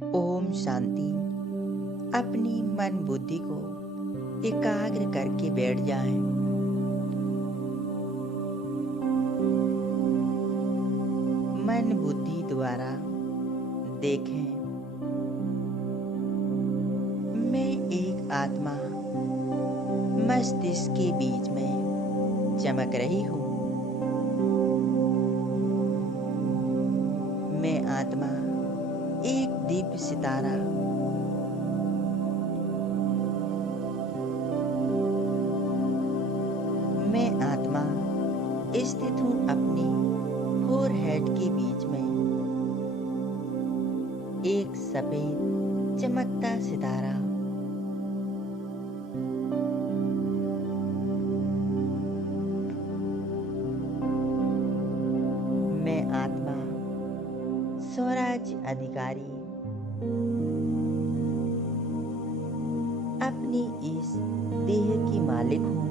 ओम शांति। अपनी मन बुद्धि को एकाग्र करके बैठ जाएं। मन बुद्धि द्वारा देखें, मैं एक आत्मा मस्तिष्क के बीच में चमक रही हूँ। मैं आत्मा एक दिव्य सितारा, मैं आत्मा स्थित हूँ अपनी फोरहेड के बीच में, एक सफेद चमकता सितारा। मैं आत्मा स्वराज्य अधिकारी अपनी इस देह की मालिक हूँ।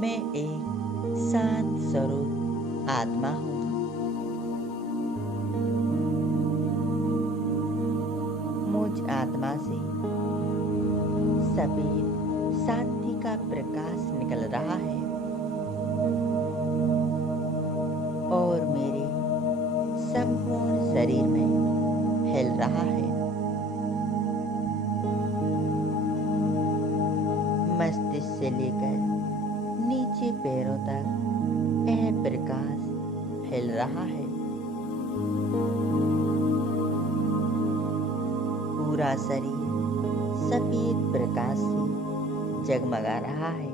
मैं एक शांत स्वरूप आत्मा हूँ। मुझ आत्मा से सफेद शांति का प्रकाश निकल रहा है और मेरे संपूर्ण शरीर में फैल रहा है। मस्तिष्क से लेकर नीचे पैरों तक यह प्रकाश फैल रहा है। पूरा शरीर सफेद प्रकाश से जगमगा रहा है।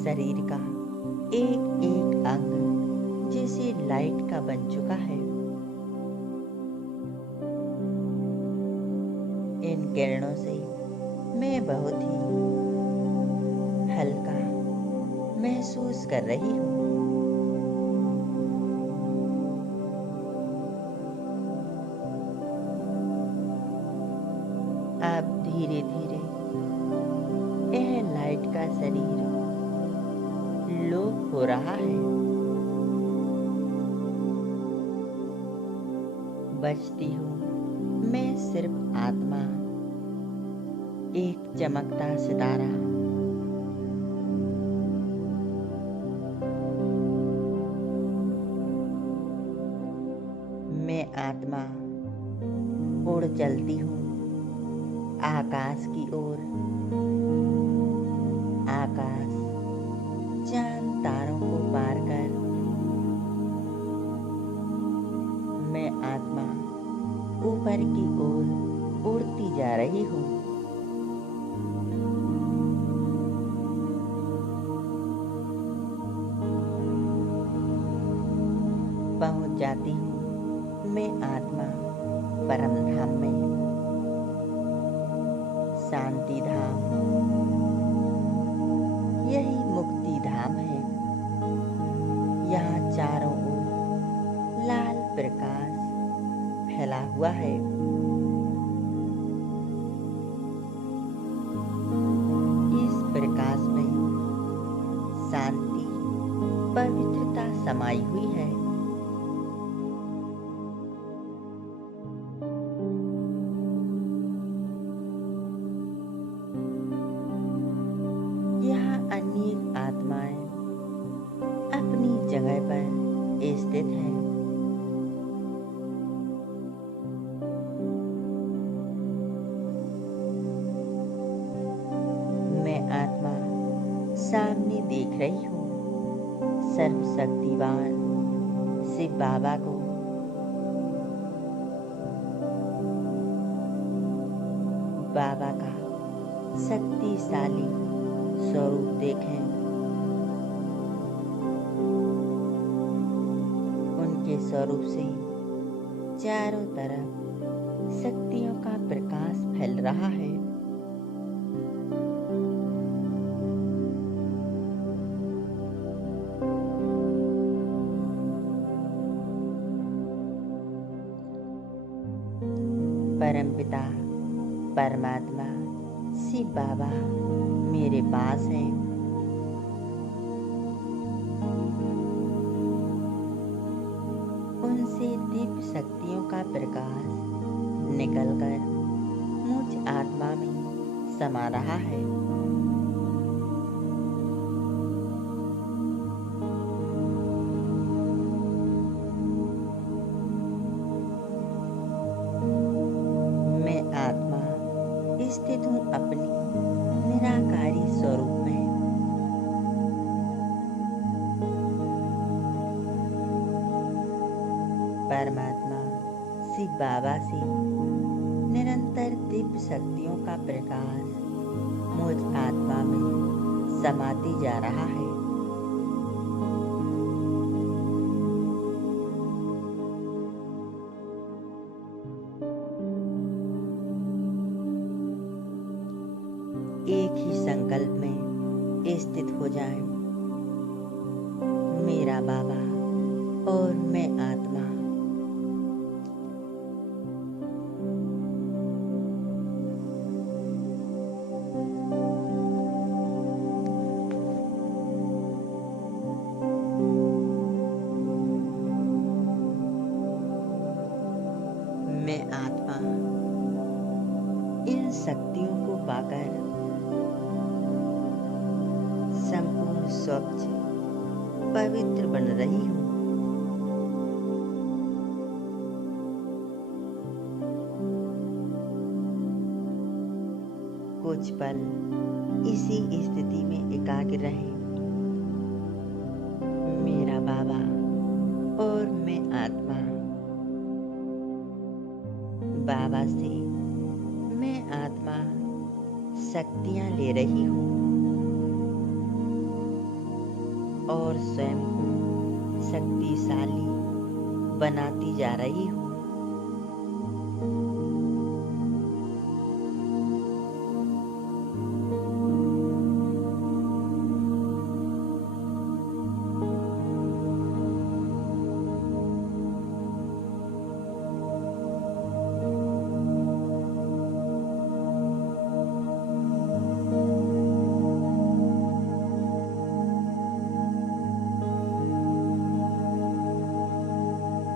शरीर का एक एक अंग जैसे लाइट का बन चुका है। इन किरणों से मैं बहुत ही हल्का महसूस कर रही हूँ। अब धीरे धीरे यह लाइट का शरीर लोप हो रहा है। बचती हूँ मैं सिर्फ आत्मा, एक चमकता सितारा। मैं आत्मा उड़ चलती हूँ आकाश की ओर। आकाश चांद तारों को पार कर मैं आत्मा ऊपर की ओर उड़ती जा रही हूँ। पहुँच जाती हूँ मैं आत्मा परम धाम में, शांति धाम। यही मुक्ति धाम है। यहाँ चारों ओर लाल प्रकाश फैला हुआ है। इस प्रकाश में शांति, पवित्रता समाई हुई है। यहाँ अनेक आत्माएं अपनी जगह पर स्थित हैं। मैं आत्मा सामने देख रही हूँ सर्वशक्तिवान शिव बाबा को। बाबा का शक्तिशाली स्वरूप देखें। उनके स्वरूप से चारों तरफ शक्तियों का प्रकाश फैल रहा है। परमपिता परमात्मा शिव बाबा मेरे पास हैं। उनसे दिव्य शक्तियों का प्रकाश निकलकर मुझ आत्मा में समा रहा है। मैं आत्मा स्थित हूँ अपने निराकारी स्वरूप में। परमात्मा शिव बाबा से निरंतर दिव्य शक्तियों का प्रकाश मुझ आत्मा में समाती जा रहा है। एक ही संकल्प में स्थित हो जाएं, मेरा बाबा और मैं आत्मा। मैं आत्मा इन शक्तियों को पाकर संपूर्ण स्वच्छ पवित्र बन रही हूँ। कुछ पल इसी स्थिति में एकाग्र रहें, मेरा बाबा और मैं आत्मा। बाबा से मैं आत्मा शक्तियां ले रही हूँ और स्वयं को शक्तिशाली बनाती जा रही हूँ।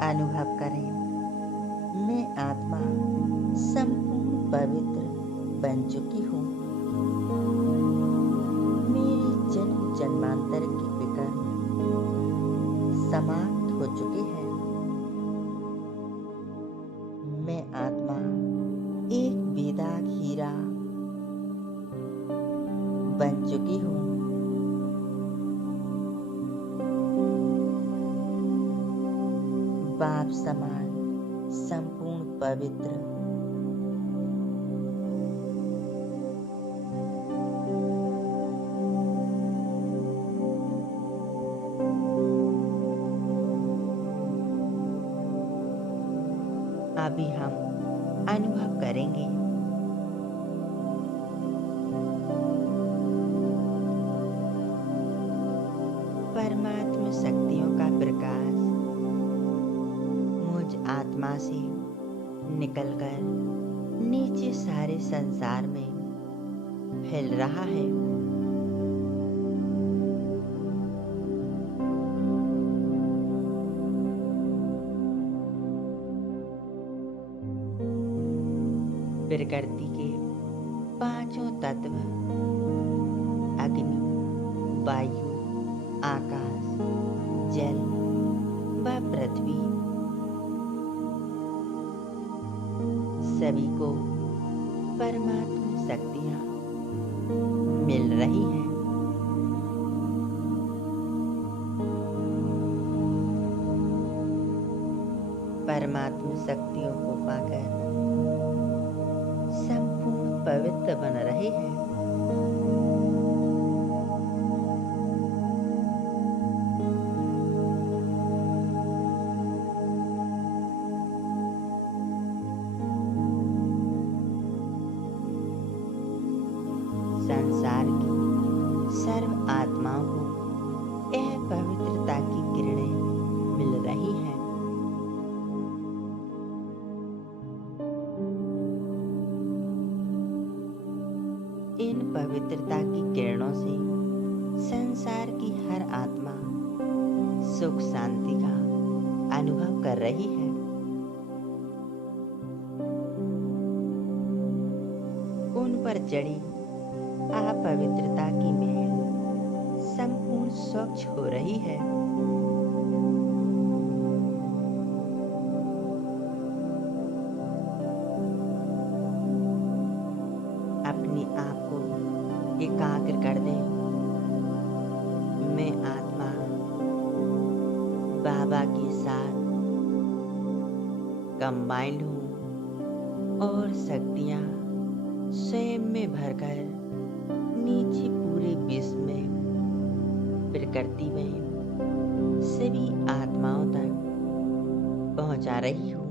अनुभव करें, मैं आत्मा संपूर्ण पवित्र बन चुकी हूँ। मेरे जन्म जन्मांतर के विकर्म समाप्त हो चुके हैं। मैं आत्मा एक बेदाग हीरा बन चुकी हूँ। बाप समान संपूर्ण पवित्र। अभी हम अनुभव करेंगे परमात्मा शक्तियों का प्रकाश मुझ आत्मा से निकलकर नीचे सारे संसार में फैल रहा है। प्रकृति के पांचों तत्व अग्नि, वायु, आकाश, जल व पृथ्वी सभी को परमात्मा शक्तियां मिल रही हैं। परमात्मा शक्तियों को पाकर संपूर्ण पवित्र बन रहे हैं। संसार की सर्व आत्माओं को यह पवित्रता की किरणें मिल रही हैं। इन पवित्रता की किरणों से संसार की हर आत्मा सुख शांति का अनुभव कर रही है। उन पर चढ़ी अपवित्रता की मेल संपूर्ण स्वच्छ हो रही है। अपनी आँख को एकाग्र कर दें। मैं आत्मा बाबा के साथ कंबाइंड हूँ और शक्तियाँ स्वयं में भरकर नीचे पूरे विश्व में प्रकृति में सभी आत्माओं तक पहुंचा रही हूँ।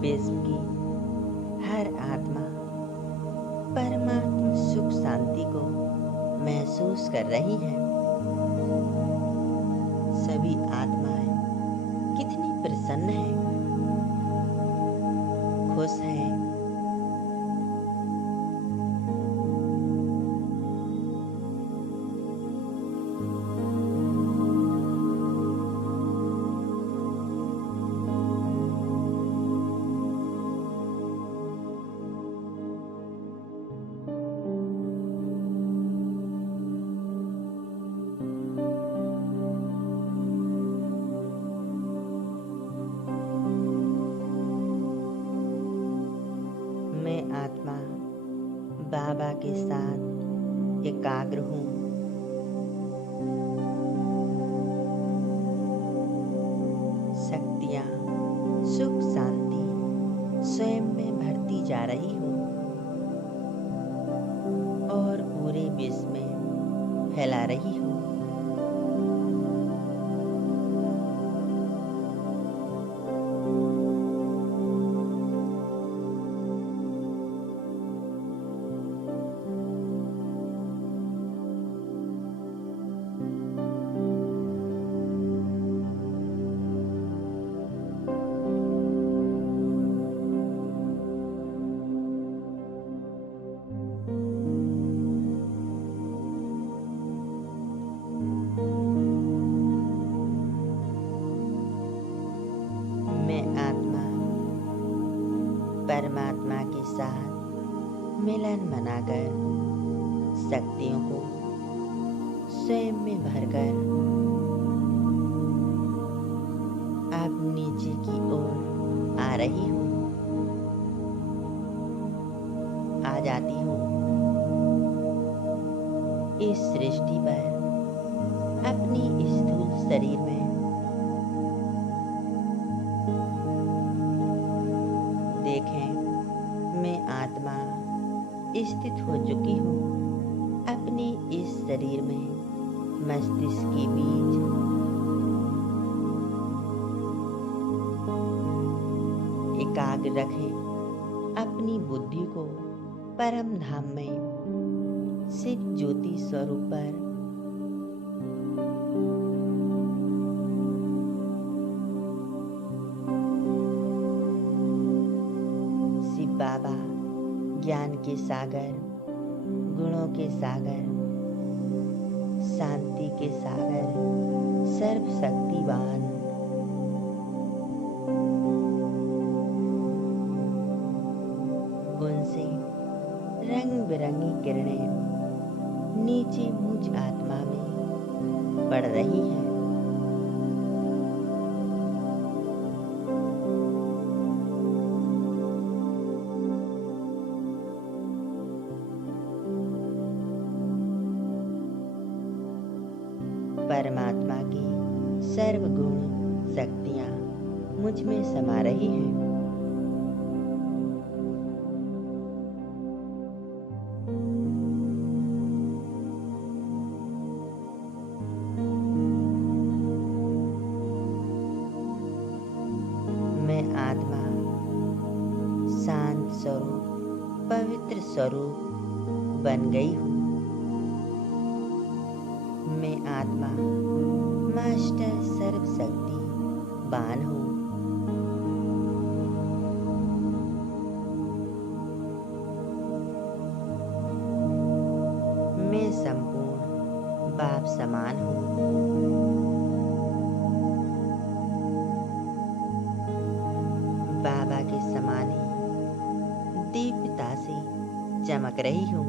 विश्व की हर आत्मा परमात्मा सुख शांति को महसूस कर रही है। सभी आत्माएं कितनी प्रसन्न हैं, खुश हैं। मैं आत्मा बाबा के साथ एकाग्र हूँ। शक्तियाँ सुख शांति स्वयं में भरती जा रही हूँ और पूरे विश्व में फैला रही हूँ। मैं आत्मा परमात्मा के साथ मिलन मनाकर शक्तियों को स्वयं में भरकर अब नीचे की ओर आ रही हूँ, आ जाती हूँ। इस सृष्टि पर अपनी स्थूल शरीर में देखें, मैं आत्मा स्थित हो चुकी हूँ अपने इस शरीर में मस्तिष्क के बीच। एकाग्र रखें अपनी बुद्धि को परम धाम में शिव ज्योति स्वरूप पर। शिव बाबा ज्ञान के सागर, गुणों के सागर, शांति के सागर, सर्वशक्तिवान। उनसे रंग बिरंगी किरणें नीचे मुझ आत्मा में पड़ रही हैं। परमात्मा की सर्वगुण शक्तियाँ मुझ में समा रही हैं। पवित्र स्वरूप बन गई हूँ। मैं आत्मा मास्टर सर्वशक्तिवान हूँ। मैं संपूर्ण बाप समान हूँ। बाबा के समान ही दीप्यता से चमक रही हूँ।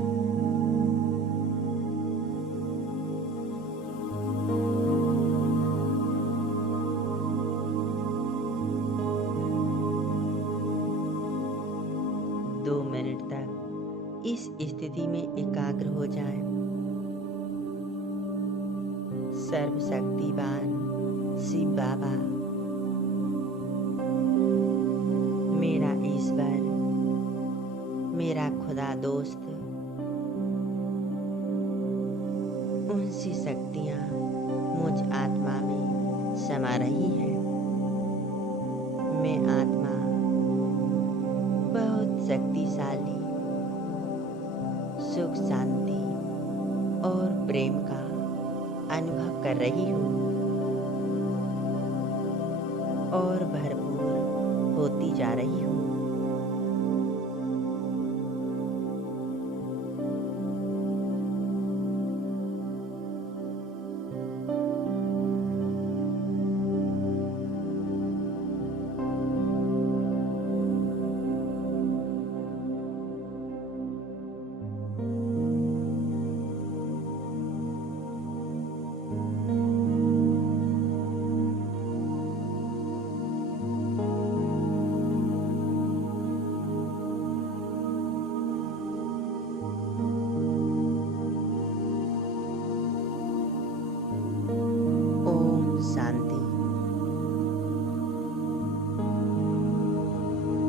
दो मिनट तक इस स्थिति में एकाग्र हो जाएं। सर्वशक्तिवान शिव बाबा, मेरा ईश्वर, मेरा खुदा दोस्त, उनसी शक्तियाँ मुझ आत्मा में समा रही हैं। मैं आत्मा बहुत शक्तिशाली, सुख, शांति और प्रेम का अनुभव कर रही हूँ और भरपूर होती जा रही हूँ।